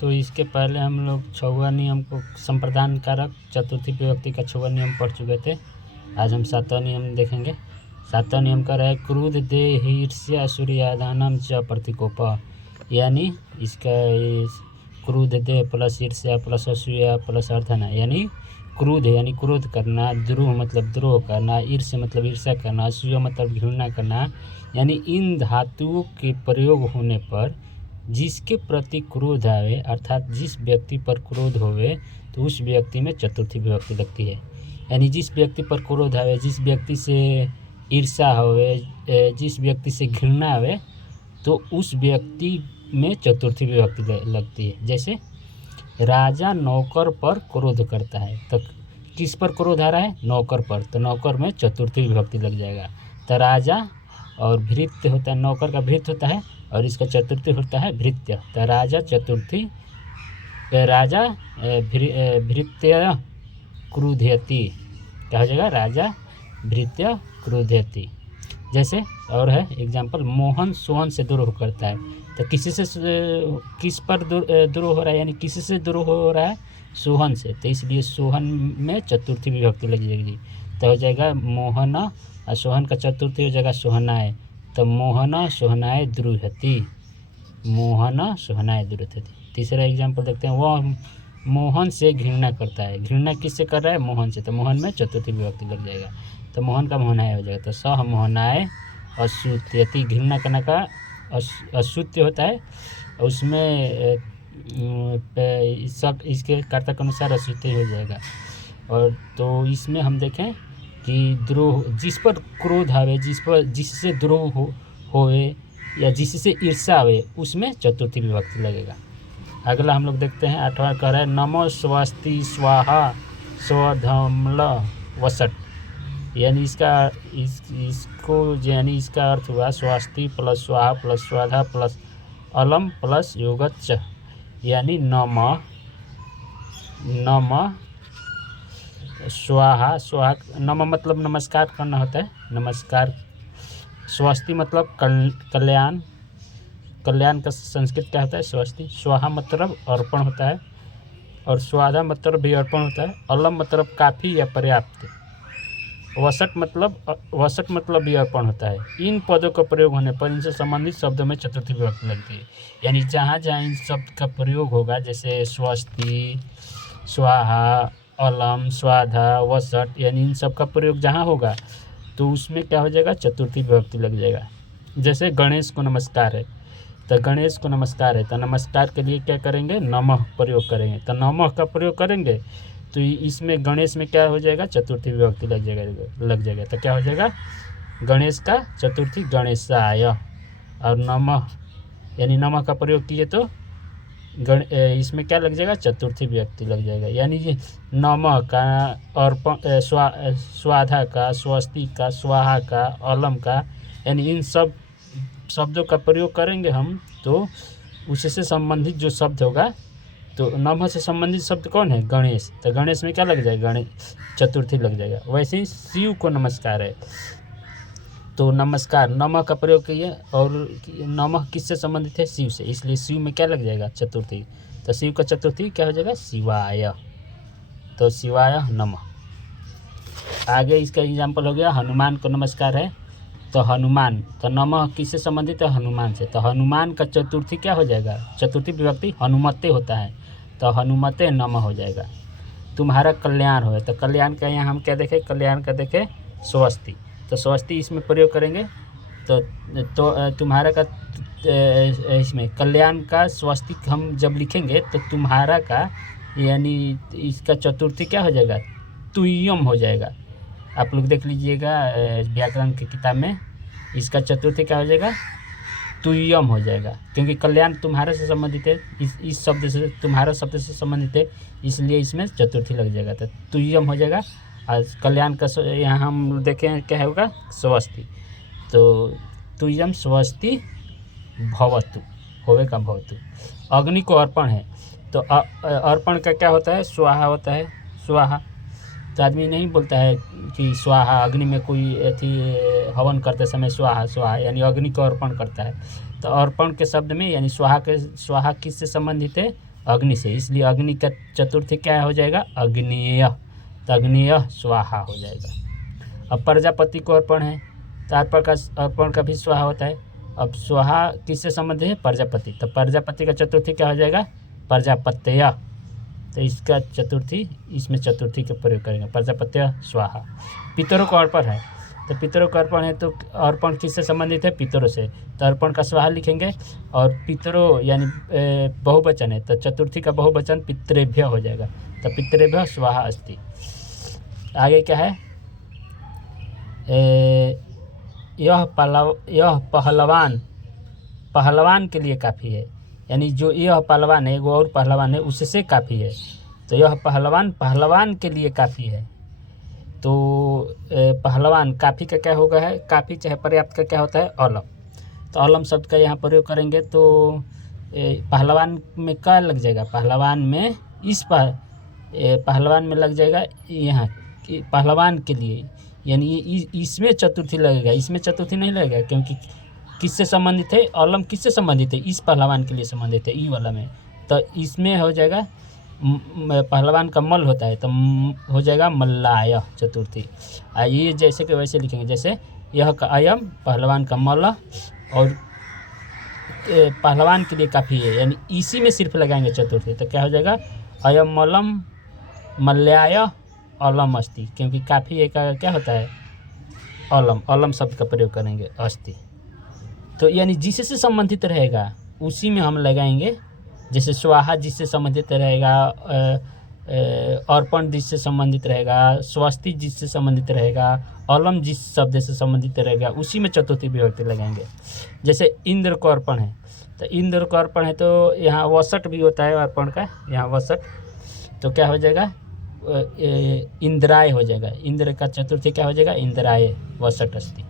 तो इसके पहले हम लोग छठवां नियम को संप्रदान कारक चतुर्थी विभक्ति का 6वां नियम पढ़ चुके थे। आज हम 7वां नियम देखेंगे। 7वां नियम का है क्रोध देह ईर्ष्या सूर्याधानम च प्रतिकोप, यानी इसका क्रोध देह प्लस ईर्ष्या प्लस असूया प्लस अर्थना, यानी क्रोध यानी क्रोध करना, द्रोह मतलब द्रोह करना, ईर्ष्या मतलब ईर्ष्या करना, असूया मतलब घृणा करना, यानी इन धातुओं के प्रयोग होने पर जिसके प्रति क्रोध आवे अर्थात जिस व्यक्ति पर क्रोध होवे तो उस व्यक्ति में चतुर्थी विभक्ति लगती है। यानी जिस व्यक्ति पर क्रोध आवे, जिस व्यक्ति से ईर्ष्या होवे, जिस व्यक्ति से घृणा आवे तो उस व्यक्ति में चतुर्थी विभक्ति लगती है। जैसे राजा नौकर पर क्रोध करता है, तो किस पर क्रोध आ रहा है? नौकर पर, तो नौकर में चतुर्थी विभक्ति लग जाएगा। तो राजा और भृत्य होता है, नौकर का भृत्य होता है और इसका चतुर्थी होता है भृत्य। तो राजा चतुर्थी राजा भृत्य क्रुध्यति, क्या हो जाएगा? राजा भृत्य क्रुध्यति। जैसे और है एग्जाम्पल, मोहन सोहन से द्रोह करता है, तो किसी से किस पर द्रोह हो रहा है? यानी किसी से द्रोह हो रहा है? सोहन से, तो इसलिए सोहन में चतुर्थी विभक्ति लग जाएगी। तो हो जाएगा मोहन और सोहन का चतुर्थी हो जाएगा सोहनाय, तो मोहन सोहनाय द्रुहति, मोहन सोहनाय द्रुहति। तीसरा एग्जाम्पल देखते हैं, वह मोहन से घृणा करता है, घृणा किससे कर रहा है? मोहन से, तो मोहन में चतुर्थी विभक्ति लग जाएगा, तो मोहन का मोहनाय हो जाएगा। तो सह मोहनाय अश्रुत्यति, घृणा करने का अश्रुत्य होता है, उसमें सब इसके कर्ता के अनुसार अश्रुत्य हो जाएगा। और तो इसमें हम देखें कि द्रोह, जिस पर क्रोध आवे, जिससे द्रोह होवे या जिससे ईर्ष्या आवे उसमें चतुर्थी विभक्ति लगेगा। अगला हम लोग देखते हैं 8वां कह रहा है नमो स्वस्ति स्वाहा स्वधम्ल वसट, यानी इसको यानी इसका अर्थ हुआ स्वस्ति प्लस स्वाहा प्लस स्वाधा प्लस अलम प्लस योगच्च, यानी नमः स्वाहा, स्वाहा नमः मतलब नमस्कार करना होता है, नमस्कार। स्वस्ति मतलब कल्याण, कल्याण का संस्कृत क्या होता है? स्वस्ति। स्वाहा मतलब अर्पण होता है और स्वाधा मतलब भी अर्पण होता है। अलम मतलब काफ़ी या पर्याप्त। वसट मतलब भी अर्पण होता है। इन पदों का प्रयोग होने पर इनसे संबंधित शब्दों में चतुर्थी विभक्ति लगती है। यानी जहाँ जहाँ इन शब्द का प्रयोग होगा, जैसे स्वस्ति, स्वाहा, अलम, स्वाधा, वसट, यानी इन सब का प्रयोग जहाँ होगा तो उसमें क्या हो जाएगा? चतुर्थी विभक्ति लग जाएगा। जैसे गणेश को नमस्कार है, तो गणेश को नमस्कार है, तो नमस्कार के लिए क्या करेंगे? नमः प्रयोग करेंगे, तो नमः का प्रयोग करेंगे तो इसमें गणेश में क्या हो जाएगा? चतुर्थी विभक्ति लग जाएगा। तो क्या हो जाएगा? गणेश का चतुर्थी गणेशाय, और नमः यानी नमः का प्रयोग किए तो इसमें क्या लग जाएगा? चतुर्थी विभक्ति लग जाएगा। यानी ये नमः का, अर्पण, स्वाधा का, स्वस्ति का, स्वाहा का, अलम का, यानी इन सब शब्दों का प्रयोग करेंगे हम तो उससे संबंधित जो शब्द होगा, तो नमः से संबंधित शब्द कौन है? गणेश, तो गणेश में क्या लग जाएगा? गणेश चतुर्थी लग जाएगा। वैसे ही शिव को नमस्कार है, तो नमस्कार नमः का प्रयोग किए और नमः किससे संबंधित है? शिव से, इसलिए शिव में क्या लग जाएगा? चतुर्थी। तो शिव का चतुर्थी क्या हो जाएगा? शिवाय, तो शिवाय नमः। आगे इसका एग्जाम्पल हो गया हनुमान को नमस्कार है, तो हनुमान, तो नमः किससे संबंधित है? हनुमान से, तो हनुमान का चतुर्थी क्या हो जाएगा? चतुर्थी विभक्ति हनुमते होता है, तो हनुमते नमः हो जाएगा। तुम्हारा कल्याण हो, तो कल्याण का यहाँ हम क्या देखें? कल्याण का देखें स्वस्ति, तो स्वस्ति इसमें प्रयोग करेंगे तो तुम्हारा का इसमें कल्याण का स्वस्ति हम जब लिखेंगे तो तुम्हारा का यानी इसका चतुर्थी क्या हो जाएगा? तुय्यम हो जाएगा। आप लोग देख लीजिएगा व्याकरण की किताब में, इसका चतुर्थी क्या हो जाएगा? तुय्यम हो जाएगा, क्योंकि कल्याण तुम्हारे से संबंधित है, इस शब्द से, तुम्हारा शब्द से संबंधित है, इसलिए इसमें चतुर्थी लग जाएगा, तो तुय्यम हो जाएगा। और कल्याण का यहाँ हम देखें क्या होगा? स्वस्ति, तो तुय्यम स्वस्ति भवतु, होवे का भवतु। अग्नि को अर्पण है, तो अर्पण का क्या होता है? स्वाहा होता है, स्वाहा। तो आदमी नहीं बोलता है कि स्वाहा, अग्नि में कोई हवन करते समय स्वाहा स्वाहा, यानी अग्नि को अर्पण करता है। तो अर्पण के शब्द में यानी स्वाहा किससे संबंधित है? अग्नि से, इसलिए अग्नि का चतुर्थी क्या हो जाएगा, अग्नेय, तो अग्नेय स्वाहा हो जाएगा। अब प्रजापति को अर्पण है, तो अर्पण का भी स्वाहा होता है। अब स्वाहा किससे संबंधित है, प्रजापति, तो प्रजापति का चतुर्थी क्या हो जाएगा, प्रजापत्य, तो इसका चतुर्थी, इसमें चतुर्थी का प्रयोग करेंगे, प्रजापत्य स्वाहा। पितरों को अर्पण है, तो पितरों का अर्पण है, तो अर्पण किससे संबंधित है, पितरों से, तो अर्पण का स्वाहा लिखेंगे। और पितरों यानी बहुवचन है, तो चतुर्थी का बहुवचन पितृभ्य हो जाएगा, तो पितृभ्य स्वाहा अस्ति। आगे क्या है, यह पहलवान के लिए काफ़ी है, यानी जो यह पहलवान है, वो और पहलवान है, उससे काफ़ी है, तो यह पहलवान के लिए काफ़ी है। तो पहलवान काफ़ी का क्या होगा है, काफ़ी चाहे पर्याप्त का क्या होता है, अलम, तो अलम शब्द का यहाँ प्रयोग करेंगे। तो पहलवान में क्या लग जाएगा, पहलवान में पहलवान में लग जाएगा यहाँ पहलवान के लिए, यानी ये इसमें चतुर्थी लगेगा, इसमें चतुर्थी नहीं लगेगा, क्योंकि किससे संबंधित है, अलम किससे संबंधित है, इस पहलवान के लिए संबंधित है, ई वाला में, तो इसमें हो जाएगा पहलवान का मल होता है, तो हो जाएगा मल्लाय चतुर्थी। ये जैसे कि वैसे लिखेंगे, जैसे यह का अयम पहलवान का मल, और पहलवान के लिए काफ़ी है, यानी इसी में सिर्फ लगाएंगे चतुर्थी, तो क्या हो जाएगा, अयम मलम मल्ल्याय अलम अस्ति, क्योंकि काफ़ी एक का क्या होता है, अलम शब्द का प्रयोग करेंगे, अस्ति, तो यानी जिससे संबंधित रहेगा उसी में हम लगाएंगे। जैसे स्वाहा जिससे संबंधित रहेगा, अर्पण जिससे संबंधित रहेगा, स्वस्ति जिससे संबंधित रहेगा, अलम जिस शब्द से संबंधित रहेगा, उसी में चतुर्थी विभक्ति लगाएंगे। जैसे इंद्र को अर्पण है, तो इंद्र को अर्पण है, तो यहाँ वसट भी होता है अर्पण का, यहाँ वसट, तो क्या हो जाएगा, इंद्राय हो जाएगा, इंद्र का चतुर्थी क्या हो जाएगा, इंद्राय वसट अस्ति।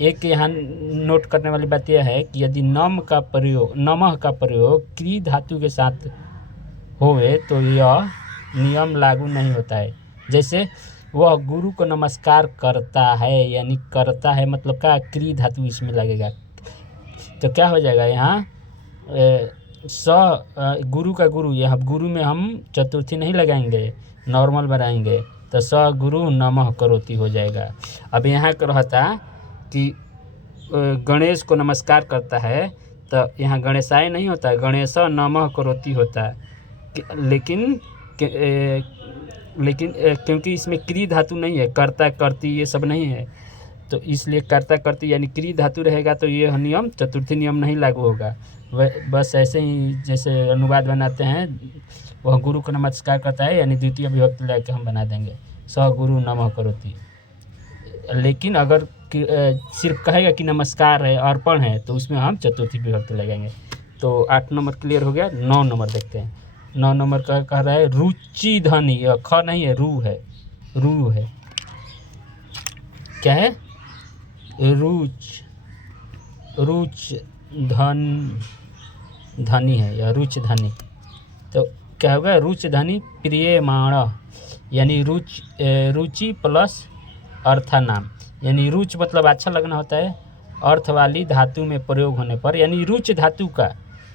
एक यहाँ नोट करने वाली बात यह है कि यदि नमः का प्रयोग क्री धातु के साथ होवे तो यह नियम लागू नहीं होता है। जैसे वह गुरु को नमस्कार करता है, यानी करता है मतलब क्या, क्री धातु इसमें लगेगा, तो क्या हो जाएगा यहाँ गुरु का गुरु, यहाँ गुरु में हम चतुर्थी नहीं लगाएंगे, नॉर्मल बनाएंगे, तो स गुरु नमः करोति हो जाएगा। अब यहाँ का रहता कि गणेश को नमस्कार करता है, तो यहाँ गणेशाय नहीं होता है, गणेश नमः करोति होता है, लेकिन क्योंकि इसमें क्री धातु नहीं है, कर्ता करती ये सब नहीं है, तो इसलिए कर्ता करती यानी क्री धातु रहेगा, तो ये नियम चतुर्थी नियम नहीं लागू होगा। बस ऐसे ही जैसे अनुवाद बनाते हैं, वह गुरु को नमस्कार करता है, यानी द्वितीय विभक्ति लेकर हम बना देंगे, स गुरु नमः करोति। लेकिन अगर सिर्फ कहेगा कि नमस्कार है, अर्पण है, तो उसमें हम चतुर्थी विभक्ति लगाएंगे। तो 8 नंबर क्लियर हो गया। 9 नंबर देखते हैं। 9 नंबर का कह रहा है रुचि धनी, ख नहीं है, रू है, रू है, क्या है, रुच धनी है या रुच धनी, तो क्या होगा, रुच धनी प्रियमाण, यानी रुचि प्लस अर्थानाम, यानी रुच मतलब अच्छा लगना होता है, अर्थ वाली धातु में प्रयोग होने पर, यानी रुच धातु का,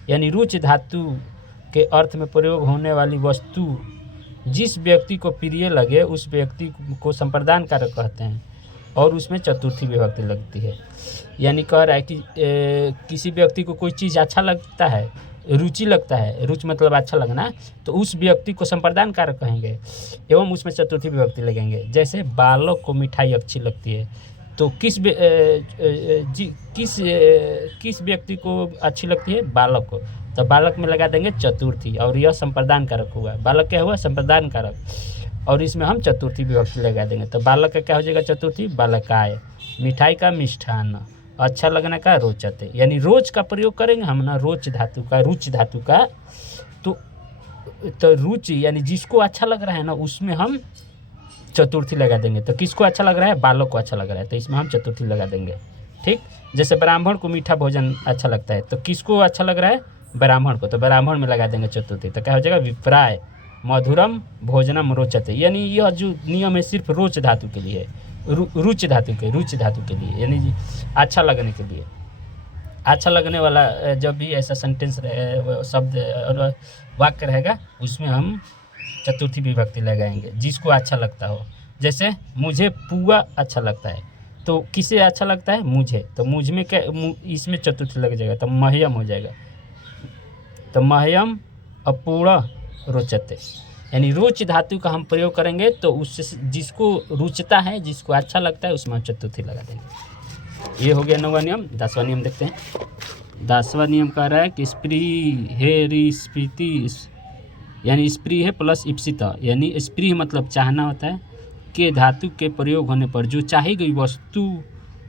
यानी रुच धातु के अर्थ में प्रयोग होने वाली वस्तु जिस व्यक्ति को प्रिय लगे उस व्यक्ति को संप्रदान कारक कहते हैं, और उसमें चतुर्थी विभक्ति लगती है। यानी कह रहा है कि किसी व्यक्ति को कोई चीज़ अच्छा लगता है, रुचि लगता है, रुचि मतलब अच्छा लगना, तो उस व्यक्ति को संप्रदान कारक कहेंगे एवं उसमें चतुर्थी विभक्ति लगेंगे। जैसे बालक को मिठाई अच्छी लगती है, तो किस व्यक्ति को अच्छी लगती है, बालक को, तो बालक में लगा देंगे चतुर्थी, और यह संप्रदान कारक हुआ, बालक क्या हुआ, संप्रदान कारक, और इसमें हम चतुर्थी विभक्ति लगा देंगे, तो बालक का क्या हो जाएगा, चतुर्थी, बालकाय, मिठाई का मिष्ठान, अच्छा लगना का रोचते, यानी रोज का प्रयोग करेंगे हम ना, रोच धातु का, रुच धातु का, तो रुचि यानी जिसको अच्छा लग रहा है ना, उसमें हम चतुर्थी लगा देंगे। तो किसको अच्छा लग रहा है, बालक को अच्छा लग रहा है, तो इसमें हम चतुर्थी लगा देंगे। ठीक, जैसे ब्राह्मण को मीठा भोजन अच्छा लगता है, तो किसको अच्छा लग रहा है, ब्राह्मण को, तो ब्राह्मण में लगा देंगे चतुर्थी, तो क्या हो जाएगा, विप्राय मधुरम भोजनम रोचते, यानी यह जो नियम है सिर्फ रोच धातु के लिए, रुच धातु के लिए, यानी अच्छा लगने के लिए। अच्छा लगने वाला जब भी ऐसा सेंटेंस शब्द और वाक्य रहेगा उसमें हम चतुर्थी विभक्ति लगाएंगे, जिसको अच्छा लगता हो। जैसे मुझे पुआ अच्छा लगता है, तो किसे अच्छा लगता है? मुझे। तो मुझ में क्या इसमें चतुर्थी लग जाएगा, तो मह्यम हो जाएगा। तो मह्यम अपूर्ण रोचते, यानी रोच धातु का हम प्रयोग करेंगे तो उससे जिसको रुचता है, जिसको अच्छा लगता है, उसमें हम चतुर्थी लगा देंगे। ये हो गया 9वां नियम। 10वां नियम देखते हैं। 10वां नियम कह रहा है कि स्प्री हेरी स्पीति, यानी स्प्री है प्लस इप्सिता, यानी स्प्री मतलब चाहना होता है, के धातु के प्रयोग होने पर जो चाही गई वस्तु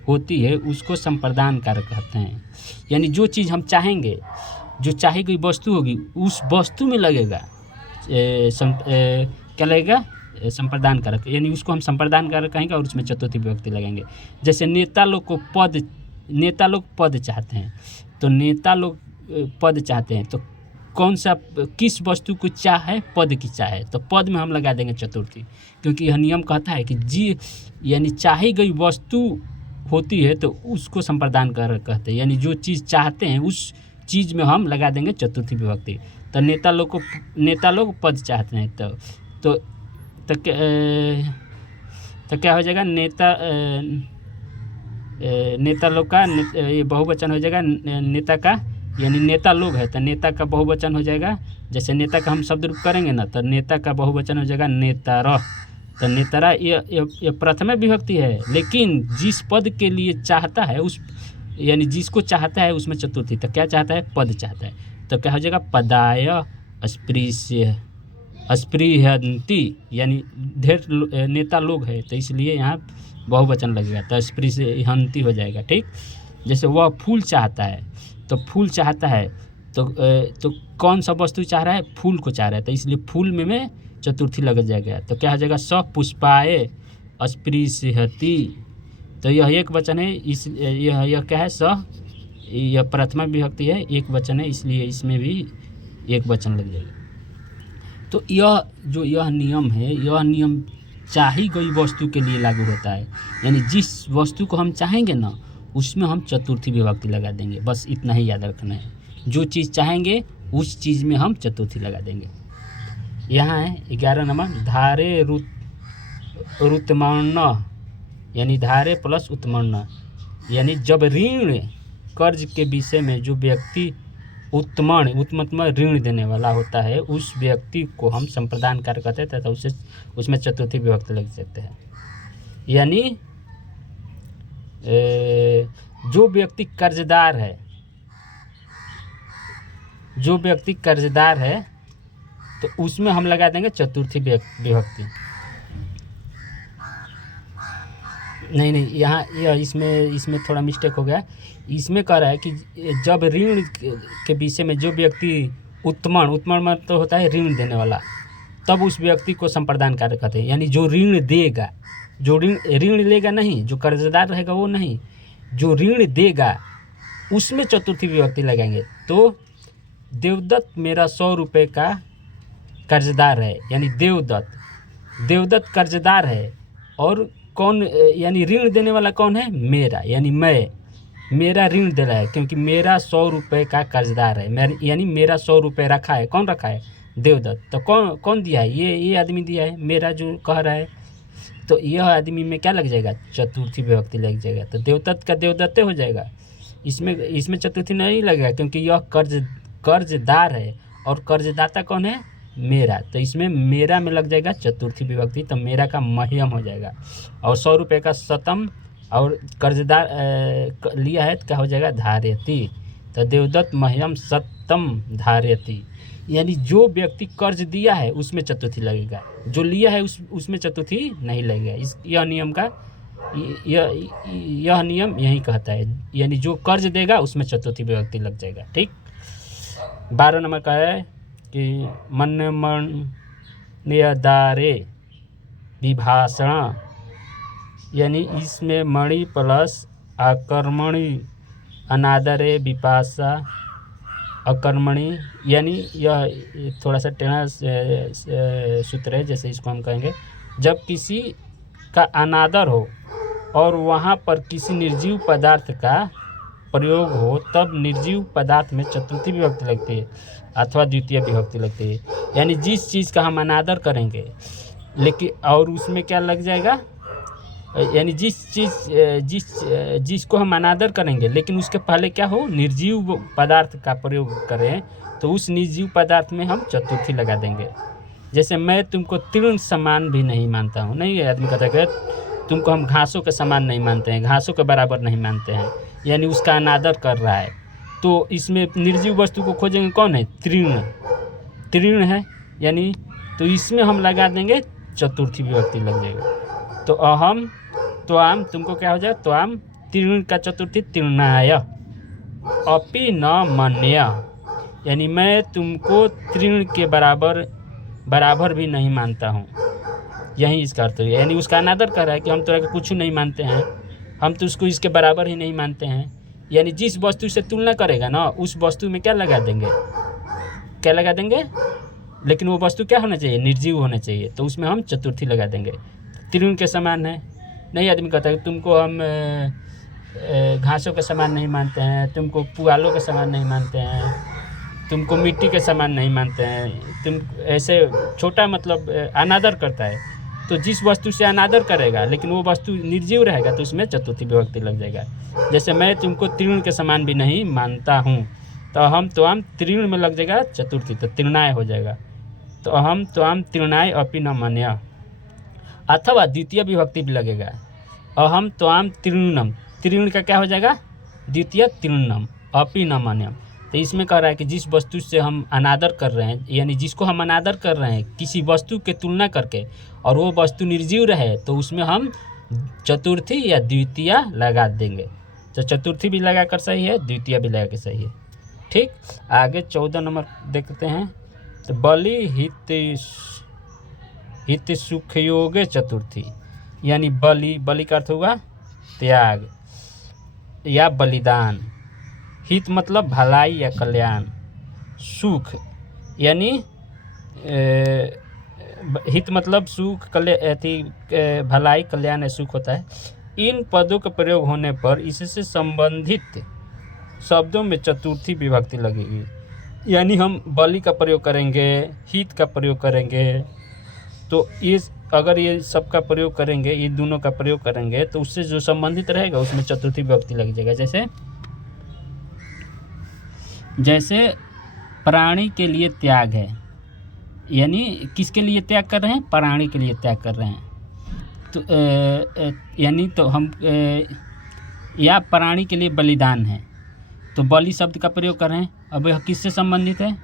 होती है उसको संप्रदान कारक कहते हैं। यानी जो चीज़ हम चाहेंगे, जो चाही गई वस्तु होगी, उस वस्तु में लगेगा क्या लगेगा? संप्रदान कारक, यानी उसको हम संप्रदान कारक कहेंगे और उसमें चतुर्थी विभक्ति लगाएंगे। जैसे नेता लोग को नेता लोग पद चाहते हैं, तो नेता लोग पद चाहते हैं, तो कौन सा किस वस्तु को चाह है? पद की चाह है, तो पद में हम लगा देंगे चतुर्थी, क्योंकि यह नियम कहता है कि यानी चाही गई वस्तु होती है तो उसको संप्रदान कारक कहते हैं। यानी जो चीज़ चाहते हैं उस चीज़ में हम लगा देंगे चतुर्थी विभक्ति। तो नेता लोग पद चाहते हैं, तो क्या हो जाएगा? नेता लोग का ये बहुवचन हो जाएगा नेता का, यानी नेता लोग है तो नेता का बहुवचन हो जाएगा। जैसे नेता का हम शब्द रूप करेंगे ना, तो नेता का बहुवचन हो जाएगा नेतारः। तो नेतारा ये प्रथम विभक्ति है, लेकिन जिस पद के लिए चाहता है उस, यानी जिसको चाहता है उसमें चतुर्थी। तो क्या चाहता है? पद चाहता है, तो क्या हो जाएगा? पदाय अस्पृहन्ति, यानी ढेर नेता लोग है तो इसलिए यहाँ बहुवचन लगेगा, तो अस्पृहन्ति हो जाएगा। ठीक। जैसे वह फूल चाहता है, तो फूल चाहता है तो कौन सा वस्तु चाह रहा है? फूल को चाह रहा है, तो इसलिए फूल में चतुर्थी लग जाएगा। तो क्या हो जाएगा? स पुष्पाय अस्पृहति, तो यह एक वचन है, इस यह क्या है? यह प्रथमा विभक्ति है, एक वचन है, इसलिए इसमें भी एक वचन लग जाएगा। तो यह नियम है, यह नियम चाही गई वस्तु के लिए लागू होता है, यानी जिस वस्तु को हम चाहेंगे ना उसमें हम चतुर्थी विभक्ति लगा देंगे। बस इतना ही याद रखना है, जो चीज़ चाहेंगे उस चीज़ में हम चतुर्थी लगा देंगे। यहाँ है 11 नंबर, धारे रुत्मर्ण, यानी धारे प्लस उत्मर्ण, यानी जब ऋण कर्ज के विषय में जो व्यक्ति उत्तम ऋण देने वाला होता है उस व्यक्ति को हम संप्रदान कारक कहते हैं, तथा उसमें चतुर्थी विभक्ति लग सकते हैं। यानी जो व्यक्ति कर्जदार है तो उसमें हम लगा देंगे चतुर्थी विभक्ति। नहीं, यहाँ इसमें थोड़ा मिस्टेक हो गया। इसमें कह रहा है कि जब ऋण के विषय में जो व्यक्ति उत्तम तो होता है ऋण देने वाला, तब उस व्यक्ति को संप्रदान कारक कहते हैं। यानी जो ऋण देगा, जो ऋण लेगा नहीं, जो कर्जदार रहेगा वो नहीं, जो ऋण देगा उसमें चतुर्थी विभक्ति लगाएंगे। तो देवदत्त मेरा 100 रुपये का कर्जदार है, यानी देवदत्त कर्जदार है, और कौन, यानी ऋण देने वाला कौन है? मेरा, यानी मेरा ऋण दे रहा है, क्योंकि मेरा 100 रुपये का कर्जदार है, यानी मेरा 100 रुपये रखा है। कौन रखा है? देवदत्त। तो कौन दिया है? ये आदमी दिया है, मेरा जो कह रहा है। तो यह आदमी में क्या लग जाएगा? चतुर्थी विभक्ति लग जाएगा। तो देवदत्त का देवदत्ते हो जाएगा, इसमें चतुर्थी नहीं लगेगा, क्योंकि यह कर्जदार है और कर्जदाता कौन है? मेरा। तो इसमें मेरा में लग जाएगा चतुर्थी विभक्ति, तो मेरा का मह्यम हो जाएगा। और 100 रुपये का शतम, और कर्जदार लिया है तो क्या हो जाएगा? धार्यति। तो देवदत्त मह्यम शतम धार्यति, यानी जो व्यक्ति कर्ज दिया है उसमें चतुर्थी लगेगा, जो लिया है उसमें चतुर्थी नहीं लगेगा। यह नियम यही कहता है, यानी जो कर्ज देगा उसमें चतुर्थी विभक्ति लग जाएगा। ठीक। 12 नंबर का है कि मन्यदारे विभाषण, यानी इसमें मणि प्लस आकर्मणी, अनादरे विपाशा अकर्मणी, यानी यह थोड़ा सा टेढ़ा सूत्र है। जैसे इसको हम कहेंगे, जब किसी का अनादर हो और वहाँ पर किसी निर्जीव पदार्थ का प्रयोग हो तब निर्जीव पदार्थ में चतुर्थी विभक्ति लगती है अथवा द्वितीय विभक्ति लगती है। यानी जिस चीज़ का हम अनादर करेंगे लेकिन और उसमें क्या लग जाएगा, यानी जिसको हम अनादर करेंगे लेकिन उसके पहले क्या हो, निर्जीव पदार्थ का प्रयोग करें तो उस निर्जीव पदार्थ में हम चतुर्थी लगा देंगे। जैसे मैं तुमको तृण समान भी नहीं मानता हूँ, नहीं आदमी कहता है तुमको हम घासों के समान नहीं मानते हैं, घासों के बराबर नहीं मानते हैं, यानी उसका अनादर कर रहा है। तो इसमें निर्जीव वस्तु को खोजेंगे कौन है, तृण है, यानी तो इसमें हम लगा देंगे चतुर्थी विभक्ति लग जाएगा। तो अहम त्वाम, तुमको क्या हो जाए, त्वाम तृण का चतुर्थी तृणाय, अपि न मन्य, यानी मैं तुमको तृण के बराबर भी नहीं मानता हूँ, यही इसका अर्थ है। यानी उसका अनादर कर रहा है कि हम तो कुछ नहीं मानते हैं, हम तो उसको इसके बराबर ही नहीं मानते हैं। यानी जिस वस्तु से तुलना करेगा ना उस वस्तु में क्या लगा देंगे, लेकिन वो वस्तु क्या होना चाहिए, निर्जीव होना चाहिए, तो उसमें हम चतुर्थी लगा देंगे। तृण के समान है, नहीं आदमी कहता है तुमको हम घासों के समान नहीं मानते हैं, तुमको पुआलों के समान नहीं मानते हैं, तुमको मिट्टी के समान नहीं मानते हैं, तुम ऐसे छोटा मतलब अनादर करता है। तो जिस वस्तु से अनादर करेगा लेकिन वो वस्तु निर्जीव रहेगा तो उसमें चतुर्थी विभक्ति लग जाएगा। जैसे मैं तुमको तृण के समान भी नहीं मानता हूँ, तो अहम त्वाम तृण में लग जाएगा चतुर्थी, तो तृणाय हो जाएगा। तो अहम त्वाम तृणाय अपि न मन्य, अथवा द्वितीय विभक्ति भी लगेगा, अहम त्वाम तृणम, तृण का क्या हो जाएगा, द्वितीय तृणम, अपि न मन्यम। तो इसमें कह रहा है कि जिस वस्तु से हम अनादर कर रहे हैं, यानी जिसको हम अनादर कर रहे हैं किसी वस्तु के तुलना करके, और वो वस्तु निर्जीव रहे तो उसमें हम चतुर्थी या द्वितीय लगा देंगे। तो चतुर्थी भी लगा कर सही है, द्वितीय भी लगा कर सही है। ठीक, आगे 14 नंबर देखते हैं। तो बलि हित सुखयोगे चतुर्थी, यानी बलि का अर्थ हुआ त्याग या बलिदान, हित मतलब भलाई या कल्याण, सुख यानी हित मतलब सुख, भलाई कल्याण या सुख होता है। इन पदों का प्रयोग होने पर इससे संबंधित शब्दों में चतुर्थी विभक्ति लगेगी। यानी हम बलि का प्रयोग करेंगे, हित का प्रयोग करेंगे, तो अगर ये सब का प्रयोग करेंगे, ये दोनों का प्रयोग करेंगे तो उससे जो संबंधित रहेगा उसमें चतुर्थी विभक्ति लग जाएगा। जैसे प्राणी के लिए त्याग है, यानी किसके लिए त्याग कर रहे हैं, प्राणी के लिए त्याग कर रहे हैं। तो यानी तो हम या प्राणी के लिए बलिदान है, तो बलि शब्द का प्रयोग कर रहे हैं। अब यह किससे संबंधित है,